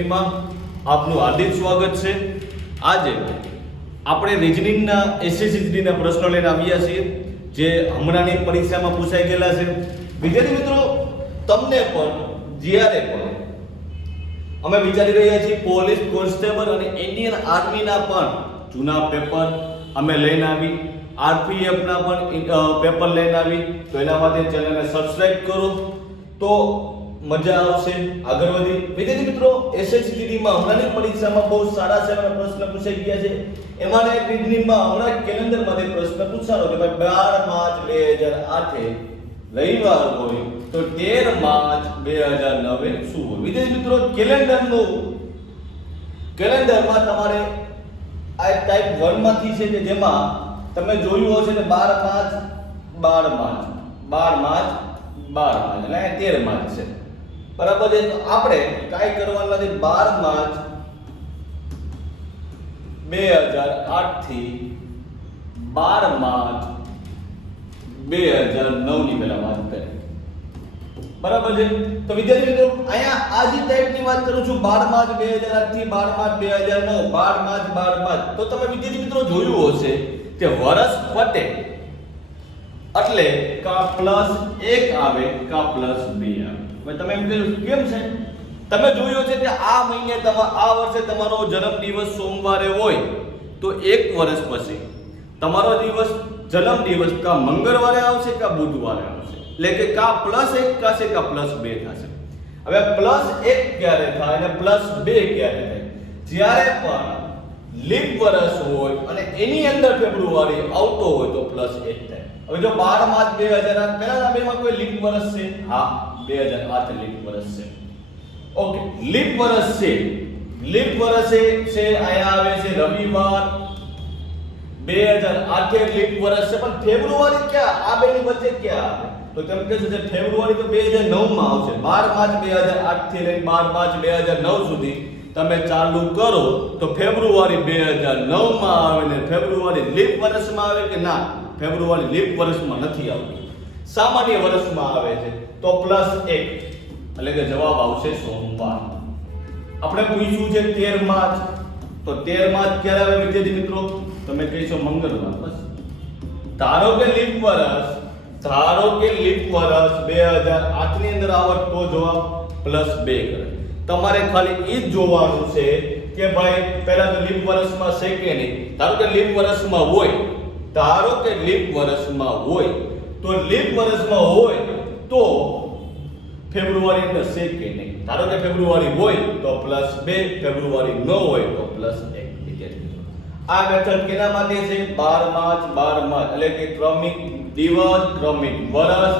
એકેડમીમાં આપનું હાર્દિક સ્વાગત છે। આજે આપણે રિઝનિંગના એસએસસીના પ્રશ્નો લઈને આવ્યા છીએ જે હમણાંની પરીક્ષામાં પૂછાઈ ગયેલા છે। વિદ્યાર્થી મિત્રો, તમને પણ જ્યારે પણ અમે વિચારી રહ્યા છીએ પોલીસ કોન્સ્ટેબલ અને ઇન્ડિયન આર્મીના પણ જૂના પેપર અમે લઈને આવી, આરપીએફના પણ પેપર લઈને આવી, તો એના માટે ચેનલને સબસ્ક્રાઇબ કરો તો મજા આવશે। આગળ વધી વિદ્યાર્થી મિત્રો, એસએસસીમાં હમણાંની પરીક્ષામાં બહુ સારા સારા પ્રશ્ન પૂછાઈ ગયા છે। એમાં એક રીઝનિંગમાં હમણાં કેલેન્ડરમાંથી પ્રશ્ન પૂછાણો કે ભાઈ 12 માર્ચ 2008 રવિવાર હોય તો 13 માર્ચ 2009 શું હોય? વિદ્યાર્થી મિત્રો, કેલેન્ડરમાં તમારે આ ટાઈપ 1 માંથી છે કે જેમાં તમે જોયું હશે કે 12 માર્ચ 12 માર્ચ 12 માર્ચ 12 માર્ચ એટલે 13 માર્ચ છે, બરાબર છે। તો આપણે કાઈ કરવાનું નથી, 12 માર્ચ 2008 થી 12 માર્ચ 2009 ની પહેલા વાત કરીએ, બરાબર છે। તો વિદ્યાર્થી મિત્રો, અહીંયા આ જે ટાઈપની વાત કરું છું 12 માર્ચ 2008 થી 12 માર્ચ 2009, 12 માર્ચ 12 માર્ચ, તો તમે વિદ્યાર્થી મિત્રો જોયું હશે કે વર્ષ પતે એટલે કા +1 આવે કા +2 આવે। હવે તમે એમ કહો કેમ છે? તમે જોયું છે કે આ મહિને આ વર્ષે તમારો જન્મદિવસ સોમવારે હોય તો એક વર્ષ પછી તમારો દિવસ જન્મદિવસ કા મંગળવારે આવશે કા બુધવારે આવશે, એટલે કે કા +1 થશે કા +2 થશે। હવે +1 ક્યારે થાય અને +2 ક્યારે થાય? જ્યારે પણ લીપ વર્ષ હોય અને એની અંદર ફેબ્રુઆરી આવતો હોય તો +1 થાય। હવે જો 12 માર્ચ 2008 પહેલા બેમાં કોઈ લીપ વર્ષ છે? હા, 2008 લીપ વર્ષ છે। ઓકે, લીપ વર્ષ છે, લીપ વર્ષ છે અહીંયા આવે છે રવિવાર, 2008 લીપ વર્ષ છે, પણ ફેબ્રુઆરી ક્યાં આ બેની વચ્ચે ક્યાં આવે? તો તેમ કે છે ફેબ્રુઆરી તો 2009 માં આવશે। 12 માર્ચ 2008 થી લઈને 12 માર્ચ 2009 સુધી તમે ચાલુ કરો તો ફેબ્રુઆરી 2009 માં આવે ને ફેબ્રુઆરી લીપ વર્ષમાં આવે કે ના? ફેબ્રુઆરી લીપ વર્ષમાં નથી આવતી, સામાન્ય વર્ષમાં આવે છે, તો +1 એટલે કે જવાબ આવશે સોમવાર। આપણે પૂછ્યું છે 13 માર્ચ, તો 13 માર્ચ ક્યારે આવે વિદ્યાર્થી મિત્રો? તમે કહીશો મંગળવાર। બસ ધારો કે લીપ વર્ષ 2008 ની અંદર આવે તો જવાબ +2 કરે। તમારે ખાલી એ જ જોવાનું છે કે ભાઈ પહેલા તો લીપ વર્ષમાં છે કે નહીં। ધારો કે લીપ વર્ષમાં હોય, તો લીપ વર્ષમાં હોય તો ફેબ્રુઆરી અંદર છે કે નહીં? ધારો કે ફેબ્રુઆરી હોય તો +2, ફેબ્રુઆરી ન હોય તો +1। આ મેથડ કેના માટે છે? 12 માર્ચ 12 માર્ચ એટલે કે ક્રમિક દિવસ ક્રમિક વર્ષ,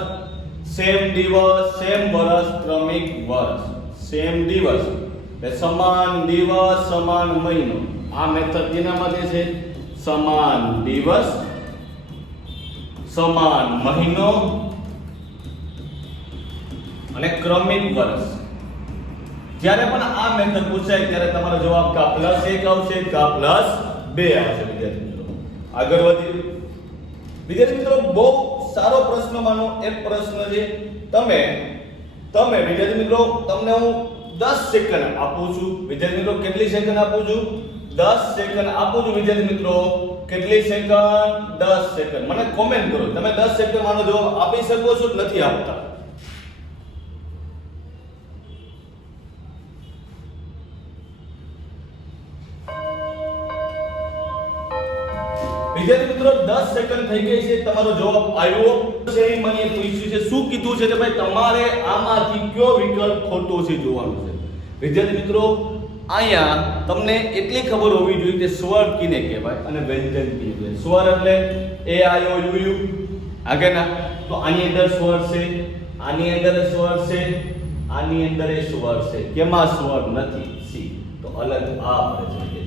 સેમ દિવસ સેમ વર્ષ ક્રમિક વર્ષ, સેમ દિવસ એટલે સમાન દિવસ સમાન મહિનો। આ મેથડ કેના માટે છે? સમાન દિવસ સમાન મહિનો અને ક્રમિક વર્ષ। જ્યારે પણ આ મેથડ પૂછાય ત્યારે તમારો જવાબ કા +1 આવશે કા +2 આવશે। વિદ્યાર્થી મિત્રો, આગળ વધી વિદ્યાર્થી મિત્રો, બહુ સારો પ્રશ્નમાંનો એક પ્રશ્ન છે। તમે વિદ્યાર્થી મિત્રો, તમને હું 10 સેકન્ડ આપું છું। વિદ્યાર્થી મિત્રો, કેટલી સેકન્ડ આપું છું? 10 સેકન્ડ આપું છું। વિદ્યાર્થી મિત્રો, કેટલી સેકન્ડ? 10 સેકન્ડ। મને કોમેન્ટ કરો, તમે 10 સેકન્ડ માનો જવાબ આપી શકો છો કે નથી આપતા? વિદ્યાર્થી મિત્રો, 10 સેકન્ડ થઈ ગઈ છે, તમારો જવાબ આવ્યો છે? મને પૂછ્યું છે, શું કીધું છે કે ભાઈ તમારે આમાંથી કયો વિકલ્પ ખોટો છે જોવાનું છે। વિદ્યાર્થી મિત્રો, અહીંયા તમને એટલી ખબર હોવી જોઈએ કે સ્વર કીને કહેવાય અને વ્યંજન કીને કહેવાય। સ્વર એટલે એ આઈ ઓ યુ આગળના, તો આની અંદર સ્વર છે, આની અંદર સ્વર છે, આની અંદર એ સ્વર છે, કેમાં સ્વર નથી? સી, તો અલગ આ પડે છે।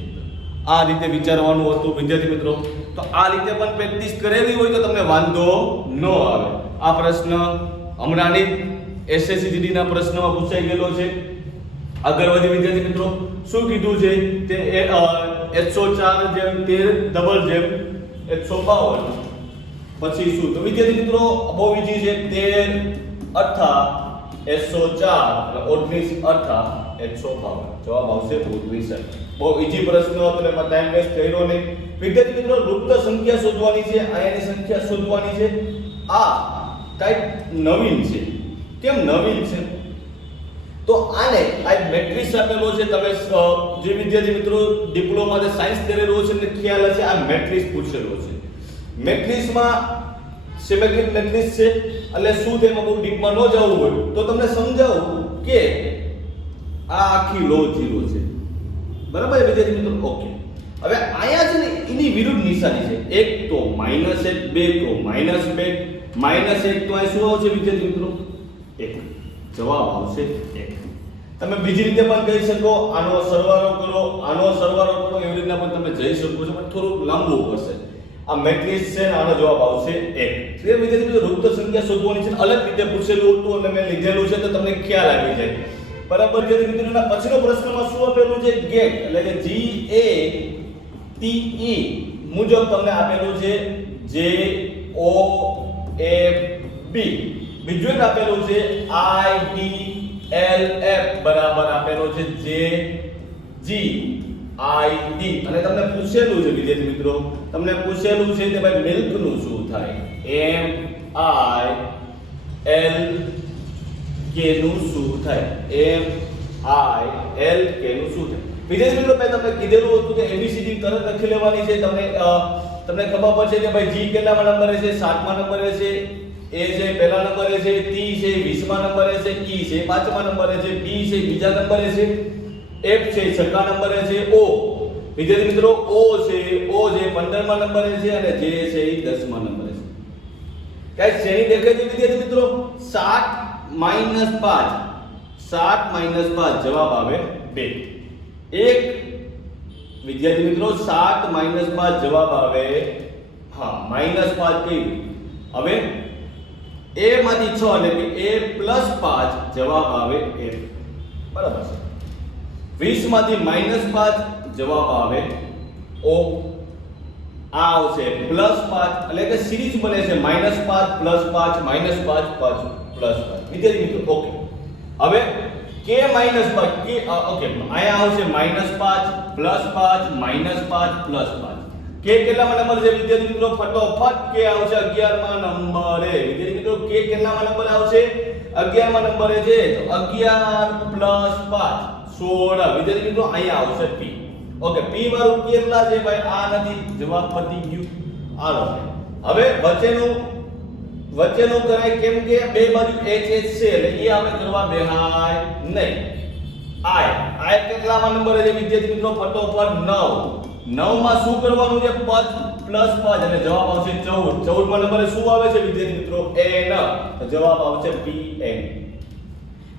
આ રીતે વિચારવાનું હતું વિદ્યાર્થી મિત્રો। તો આ રીતે પણ પ્રેક્ટિસ કરેલી હોય તો તમને વાંધો ન આવે। આ પ્રશ્ન હમણાંની એસએસસી ના પ્રશ્નમાં પૂછાઈ ગયેલો છે। આગળ વધી વિદ્યાર્થી મિત્રો, શું કીધું છે તે 104 જેમ 13 ડબલ જેમ 152 પછી શું? તો વિદ્યાર્થી મિત્રો, બહુ ઈઝી છે। 13 18 104 એટલે 19 અઠા 152. જવાબ આવશે 19. બહુ ઈઝી પ્રશ્ન હતો એટલે એમાં ટાઈમ વેસ્ટ કર્યો નહીં. વિદ્યાર્થી મિત્રો લુપ્ત સંખ્યા શોધવાની છે, આયાની સંખ્યા શોધવાની છે. આ ટાઈપ નવીન છે. કેમ નવીન છે? તો આને આ મેટ્રિક્સ આપેલો છે. તમે જે વિદ્યાર્થી મિત્રો ડિપ્લોમા સાયન્સ કરેલો છે ને ખ્યાલ હશે આ મેટ્રિક્સ પૂછેલો છે. મેટ્રિક્સમાં સિમેટ્રિક મેટ્રિક્સ છે એટલે શું છે એમાં બહુ ડીપમાં ન જવું હોય તો તમને સમજાવું કે આ આખી લો 0 છે. બરાબર વિદ્યાર્થી મિત્રો? ઓકે. હવે આયા છે ને એની વિરુદ્ધ નિશાની છે. એક તો -1, બે તો -2. -1 તો આ શું આવશે વિદ્યાર્થી મિત્રો? 1. જવાબ આવશે 1. તમે બીજી રીતે પણ કહી શકો, આનો સરવાળો કરો, આનો સરવાળો કરો, એવી રીતના પણ તમે જઈ શકો છો, પણ થોડુંક લાંબુ પડશે. આ મેટ્રિક્સ છે ને આનો જવાબ આવશે 1. એટલે વિદ્યાર્થી મિત્રો લુપ્ત સંખ્યા શોધવાની છે, અલગ રીતે પૂછેલું હતું અને મેં લીધેલું છે તો તમને ખ્યાલ આવી જાય. બરાબર વિદ્યાર્થી મિત્રોના પછીનો પ્રશ્નમાં શું આપેલું છે? ગેટ એટલે કે GATE મુજબ તમને આપેલું છે JOFB. બીજું એક આપેલું છે IDLF બરાબર આપેલો છે JGID. અને તમને પૂછેલું છે વિદ્યાર્થી મિત્રો, તમને પૂછેલું છે કે ભાઈ મિલ્ક નું શું થાય? MILK નું શું થાય? MILK નું શું થાય? વિદ્યાર્થી મિત્રો મેં તમને કીધેલું હતું કે ABCD તરત લખી લેવાની છે. તમને ખબર પડશે કે ભાઈ G કેટલામાં નંબરે છે? 7મા નંબરે છે. A છે પહેલા નંબરે છે. T છે 20મા નંબરે છે. E છે 5મા નંબરે છે. B છે બીજા નંબરે છે. F છે 6મા નંબરે છે. O વિદ્યાર્થી મિત્રો O છે 15મા નંબરે છે અને J છે એ 10મા નંબરે છે. ગાઈસ શ્રેણી દેખાય છે વિદ્યાર્થી મિત્રો? 7 - 5 જવાબ આવે 2. એક વિદ્યાર્થી મિત્રો 7 - 5 જવાબ આવે -5 કઈ? હવે a માંથી 6 એટલે કે a + 5 જવાબ આવે 1. બરાબર છે. 20 માંથી -5 જવાબ આવે O. આ આવશે +5 એટલે કે સિરીઝ બને છે -5 + 5 -5 5 +5. વિદ્યાર્થી મિત્રો ઓકે. હવે k - 5 k ઓકે આયા આવશે -5 +5 -5 +5. k કેટલામાં નંબર છે વિદ્યાર્થી મિત્રો? ફટોફટ k આવશે 11મા નંબરે. વિદ્યાર્થી મિત્રો k કેટલામાં નંબર આવશે? 11મા નંબરે છે. તો 11 + 5 16. વિદ્યાર્થી મિત્રો અહીંયા આવશે p. ઓકે p વાળું કેટલા છે ભાઈ? આ નથી. જવાબ પતી ગયું. આલો હવે વચ્ચેનું કરાય કેમ કે બે બાજુ h છે એટલે એ આપણે કરવા બેહાય નહીં. i કેટલામાં નંબરે છે વિદ્યાર્થી મિત્રો? ફટોફટ 9 માં શું કરવાનું છે? 5 + 5 એટલે જવાબ આવશે 14. 14મા નંબરે શું આવે છે વિદ્યાર્થી મિત્રો? n. તો જવાબ આવશે pn.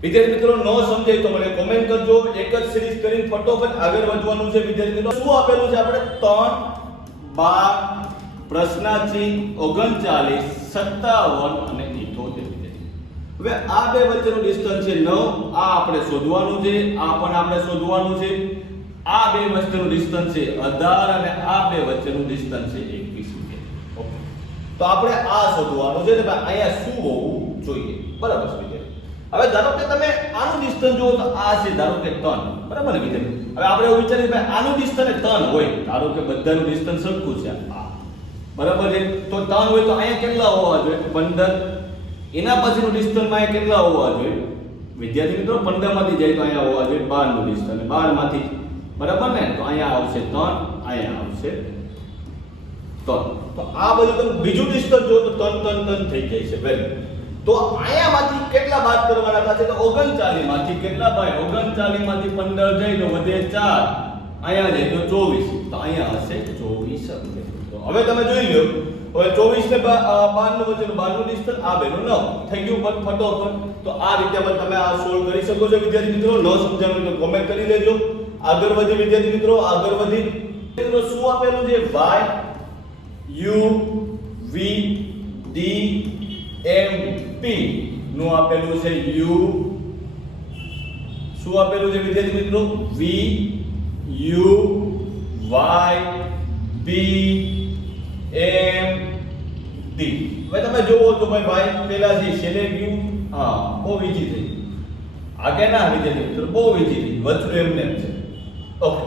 વિદ્યાર્થી મિત્રો નો સમજાય તો મને કોમેન્ટ કરજો. એક જ સિરીઝ કરીને ફટોફટ આગળ વધવાનું છે વિદ્યાર્થી મિત્રો. શું આપેલું છે આપણે? 3 12 પ્રશ્નાચિહ્ન 39 57 અને 78. હવે આ બે વચ્ચેનું ડિસ્ટન્સ છે 9. આ આપણે શોધવાનું છે. આ પણ આપણે શોધવાનું છે. આ બે વચ્ચેનું ડિસ્ટન્સ છે 18 અને આ બે વચ્ચેનું ડિસ્ટન્સ છે 21. ઓકે તો આપણે આ શોધવાનું છે કે ભાઈ અહીંયા શું હોવું જોઈએ. બરાબર છે વિદ્યાર્થી. હવે ધારો કે તમે આનું ડિસ્ટન્સ જુઓ તો આ છે ધારો કે 3. બરાબર ને વિદ્યાર્થી? હવે આપણે એવું વિચારીએ ભાઈ આનું ડિસ્ટન્સ 3 હોય. ધારો કે બધાનું ડિસ્ટન્સ સરખું છે આ. બરાબર છે? તો 3 હોય તો અહીંયા કેટલા હોવા જોઈએ? 15. એના પછીનું ડિસ્ટન્સ માં અહીંયા કેટલા હોવા જોઈએ? વિદ્યાર્થી મિત્રો 15 માંથી જાય તો અહીંયા હોવા જોઈએ 12 નું ડિસ્ટન્સ. 12 માંથી બરાબર ને? તો અહીંયા આવશે 3, અહીંયા આવશે 3. તો આ બધું તમે બીજું ડિસ્ટન્સ જો તો 3 થઈ જાય છે વેરી. તો અહીંયામાંથી કેટલા બાદ કરવાના થશે? તો 39 માંથી કેટલા ભાઈ? 39 માંથી 15 જાય તો વધે 4. અહીંયા જાય તો 24. તો અહીંયા હશે 24. તો હવે તમે જોઈ લો. હવે 24 ને 12 નું વચ્ચેનું 12 નું ડિસ્ટન્સ આ બેનું 9 થઈ ગયું ફટોફટ. તો આ રીતે પણ તમે આ સોલ્વ કરી શકો છો વિદ્યાર્થી મિત્રો. ન સમજાણું તો કોમેન્ટ કરી લેજો. આગળ વધી વિદ્યાર્થી મિત્રો, આગળ વધી મિત્રો શું આપેલું છે? y u v d m p નું આપેલું છે u. શું આપેલું છે વિદ્યાર્થી મિત્રો? v u y b m d. હવે તમે જોવો તો ભાઈ y પહેલા છે છેલ્લે ગયું. હા બહુ ઈઝી થઈ. હા કે ના વિદ્યાર્થી મિત્રો? બહુ ઈઝી, વચનું એમને એમ છે. ઓકે,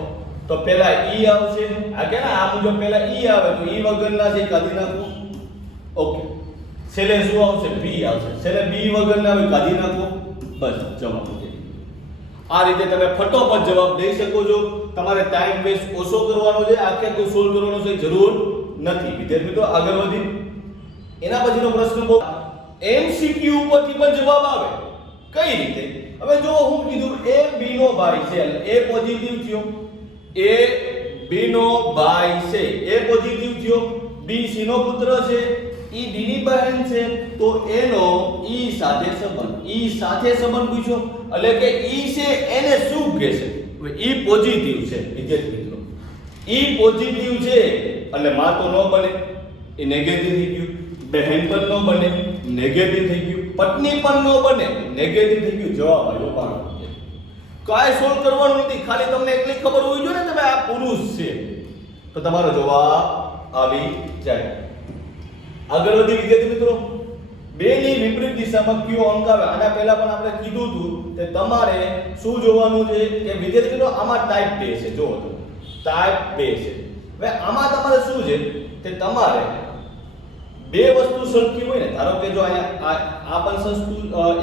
તો પહેલા ઈ આવશે. હા કે ના? આ મુજબ પહેલા ઈ આવે તો ઈ વગરના છે કાઢી નાખો. ઓકે, છેલ્લે શું આવશે? બી આવશે. છેલ્લે બી વગરના આવે કાઢી નાખો. બસ જવાબ. આ રીતે તમે ફટોફટ જવાબ દઈ શકો છો. તમારે ટાઈમ વેસ્ટ ઓછો કરવાનો છે, આખે કોઈ સોલ્વ કરવાનો છે જરૂર નથી. વિદ્યાર્થી મિત્રો આગળ વધી એના પછીનો પ્રશ્ન બહુ એમસીક્યુ ઉપરથી પણ જવાબ આવે. કઈ રીતે? હવે જો હું કીધું એ બી નો ભાઈ છે, એ પોઝિટિવ થયો, એ બી નો ભાઈ છે, એ પોઝિટિવ થયો, બી સી નો પુત્ર છે, ઈ ડી ની બહેન છે, તો એનો ઈ સાથે સંબંધ. ઈ સાથે સંબંધ પૂછ્યો એટલે કે ઈ છે એને શું કહેશે? હવે ઈ પોઝિટિવ છે વિદ્યાર્થી મિત્રો, ઈ પોઝિટિવ છે એટલે માં તો ન બને, એ નેગેટિવ થઈ ગયું. બહેન પણ ન બને, નેગેટિવ થઈ ગયું. પત્ની પણ ન બને, નેગેટિવ થઈ ગયું. જવાબ આવ્યો બાર. કાઈ સોલ્વ કરવાનું નથી, ખાલી તમને એટલી ખબર હોવી જોઈએ ને તમે આ પુરુષ છે તો તમારો જવાબ આવી જાય. આગળ વધી વિદ્યાર્થી મિત્રો, બે ની વિપરીત દિશામાં કયો અંક આવે? આના પહેલા પણ આપણે કીધું હતું કે તમારે શું જોવાનું છે કે વિદ્યાર્થી મિત્રો આમાં ટાઈપ 2 છે. જો તો ટાઈપ 2 છે. હવે આમાં તમારે શું છે કે તમારે બે વસ્તુ સરખી હોય ને, ધારો કે જો અહીંયા આ પણ વસ્તુ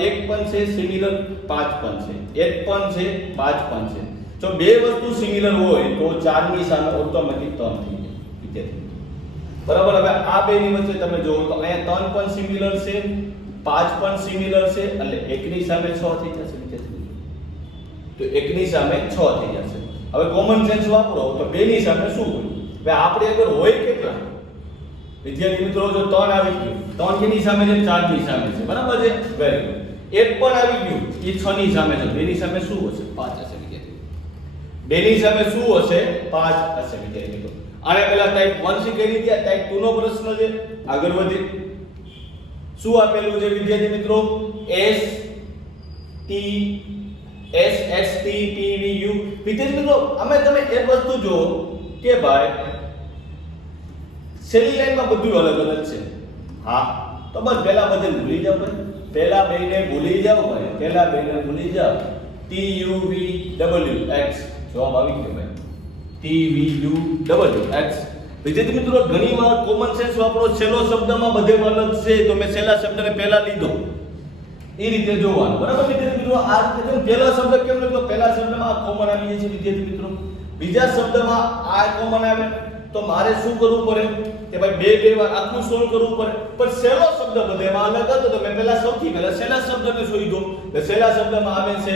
એક પણ છે સિમિલર, 5 પણ છે, એક પણ છે, 5 પણ છે. જો બે વસ્તુ સિમિલર હોય તો 4 ની સામે ઓટોમેટિક 3 થઈ જાય વિદ્યાર્થી. બરાબર? હવે આ બે ની વચ્ચે તમે જોવો તો અહીંયા 3 પણ સિમિલર છે, 5 પણ સિમિલર છે એટલે 1 ની સામે 6 થઈ જશે વિદ્યાર્થી. તો 1 ની સામે 6 થઈ જશે. હવે કોમન સેન્સ વાપરો તો 2 ની સામે શું હોય? હવે આપણે અગર હોય કેટલા વિદ્યાર્થી મિત્રો? જો 3 આવી ગયું, 3 કેની સામે છે? 4 ની સામે છે. બરાબર છે? Very good. 1 પણ આવી ગયું, એ 6 ની સામે છે. 2 ની સામે શું હશે? 5 હશે વિદ્યાર્થી. 2 ની સામે શું હશે? 5 હશે વિદ્યાર્થી મિત્રો. આને પહેલા ટાઈપ 1 શીખી ગયા, ટાઈપ 2 નો પ્રશ્ન છે. આગળ વધી શું આપેલું છે વિદ્યાર્થી મિત્રો? STPVU. વિદ્યાર્થી મિત્રો અમે તમે એક વસ્તુ જો કે ભાઈ છેલ્લી લાઈનમાં બધું અલગ અલગ છે. હા, તો બસ પહેલા બધે ભૂલી જાવ ભાઈ, પહેલા બેને ભૂલી જાવ ભાઈ, પહેલા બેને ભૂલી જાવ. TUVWX જવાબ આવી ગયો ભાઈ. TVUWX. વિદ્યાર્થી મિત્રો ઘણીવાર કોમન સેન્સ વાપરો, છેલ્લો શબ્દમાં બધે અલગ છે તો મેં છેલ્લા શબ્દને પહેલા લીધો, એ રીતે જોવાનું. બરાબર વિદ્યાર્થી મિત્રો? આ રીતે પહેલા શબ્દ કેમ લીધો? પહેલા શબ્દમાં આ કોમન આવી જાય છે વિદ્યાર્થી મિત્રો, બીજા શબ્દમાં આ કોમન આવે તો મારે શું કરવું પડે કે ભાઈ બે વાર આખું સોલ્વ કરવું પડે. પણ છેલ્લો શબ્દ બધેમાં અલગ હતો તો મેં પહેલા સૌથી પહેલા છેલ્લા શબ્દને શોધ્યો. તો છેલ્લા શબ્દમાં આવે છે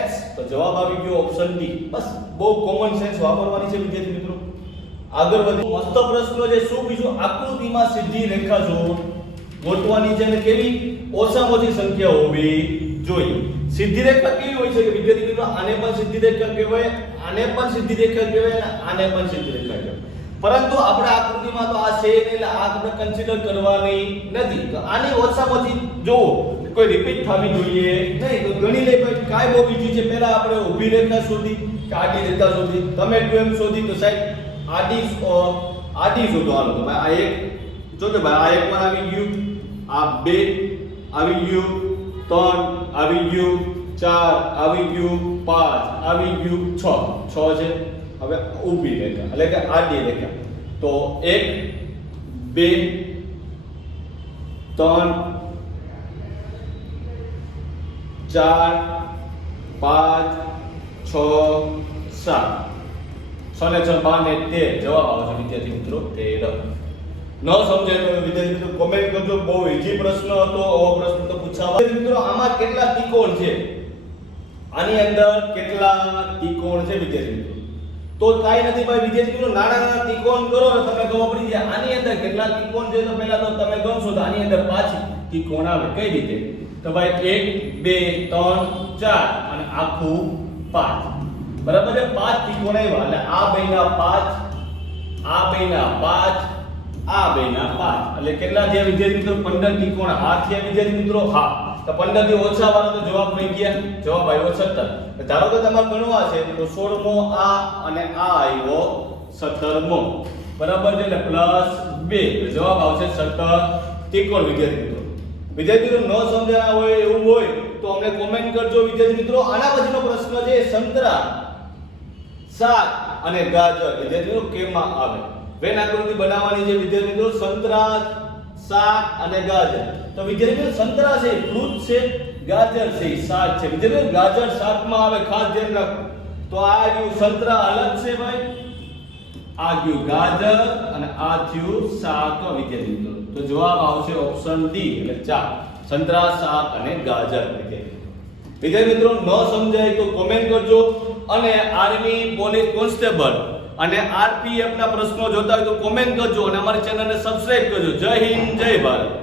X, તો જવાબ આવી ગયો ઓપ્શન ડી. બસ બહુ કોમન સેન્સ વાપરવાની છે વિદ્યાર્થી મિત્રો. આગળ વધી મસ્ત પ્રશ્ન છે. શું બીજું? આકૃતિમાં સીધી રેખા જો ગોઠવાની છે અને કેવી? ઓછામાં ઓછી સંખ્યા હોવી જોઈએ. સીધી રેખા કેવી હોય છે કે વિદ્યાર્થી મિત્રો? આને પણ સીધી રેખા કહેવાય, આને પણ સીધી રેખા કહેવાય અને આને પણ સીધી રેખા કહેવાય. પરંતુ આપણે આકૃતિમાં તો આ છે એટલે આ આપણે કન્સિડર કરવાની નથી. તો આની ઓછામાં ઓછી જો કોઈ રિપીટ થવી જોઈએ નહીં. તો ગણી લે ભાઈ, કાઈ બહુ ઈઝી છે. પહેલા આપણે ઊભી રેખા શોધી કે આડી રેખા શોધી? તમે એમ શોધી તો સાહેબ આડી શોધો. હાલો તો ભાઈ આ એક જોજો ભાઈ, આ એક પણ આવી ગયું, આ બે આવી ગયું, 3 આવી ગયું, 4 આવી ગયું, 5 આવી ગયું, 6 છે. હવે ઊભી રેખા એટલે કે આડી રેખા તો 1 2 3 4 5 6 7 6 ને 6 12 ને 13 જવાબ આવશે વિદ્યાર્થી મિત્રો 13. ન સમજાય તો વિદ્યાર્થી મિત્રો કોમેન્ટ કરજો. બહુ ઈઝી પ્રશ્ન હતો, આવો પ્રશ્ન તો પૂછાવા. મિત્રો આમાં કેટલા ત્રિકોણ છે? આની અંદર કેટલા ત્રિકોણ છે વિદ્યાર્થી મિત્રો? તો કાઈ નથી ભાઈ વિદ્યાર્થી મિત્રો, નાના નાના ત્રિકોણ કરો ને તમને ખબર પડી જાય. આની અંદર કેટલા ત્રિકોણ છે તો પહેલા તો તમે ગણશો તો આની અંદર 5 ત્રિકોણ આવે. કઈ રીતે? તો ભાઈ 1 2 3 4 અને આખું 5. બરાબર છે? 5 ત્રિકોણ આવ્યા એટલે આ બેના 5, આ બેના 5, આ બેના 5 એટલે કેટલા થયા વિદ્યાર્થી મિત્રો? 15 ત્રિકોણ આ થયા વિદ્યાર્થી મિત્રો. હા, તો 15 થી ઓછા વાળો તો જવાબ થઈ ગયા, જવાબ આવ્યો 17. ધારો કે તમારે ગણવા છે તો 16મો આ અને આ આવ્યો 17મો. બરાબર છે? એટલે +2 તો જવાબ આવશે 17 ત્રિકોણ વિદ્યાર્થી મિત્રો. વિદ્યાર્થી મિત્રો ન સમજાયા હોય એવું હોય તો અમને કોમેન્ટ કરજો વિદ્યાર્થી મિત્રો. આના પછીનો પ્રશ્ન છે સંતરા, શાક અને ગાજર વિદ્યાર્થી મિત્રો કેમાં આવે? વેન આકૃતિ બનાવવાની છે વિદ્યાર્થી મિત્રો. સંતરા, શાક અને ગાજર. તો વિદ્યાર્થી મિત્રો સંતરા છે ફ્રૂટ છે, ગાજર છે શાક છે. વિદ્યાર્થી મિત્રો ગાજર શાકમાં આવે, ખાસ ધ્યાન રાખો. તો આ ગયું સંતરા અલગ છે ભાઈ, આ ગયું ગાજર અને આ થયું શાક વિદ્યાર્થી મિત્રો. તો જવાબ આવશે ઓપ્શન ડી એટલે ચાર, સંતરા, શાક અને ગાજર. વિદ્યાર્થી મિત્રો ન સમજાય તો કોમેન્ટ કરજો. અને આર્મી, પોલીસ કોન્સ્ટેબલ અને આરપીએફ ના પ્રશ્નો જોતા હોય તો કોમેન્ટ કરજો અને અમારી ચેનલને સબસ્ક્રાઇબ કરજો. જય હિન્દ, જય ભારત.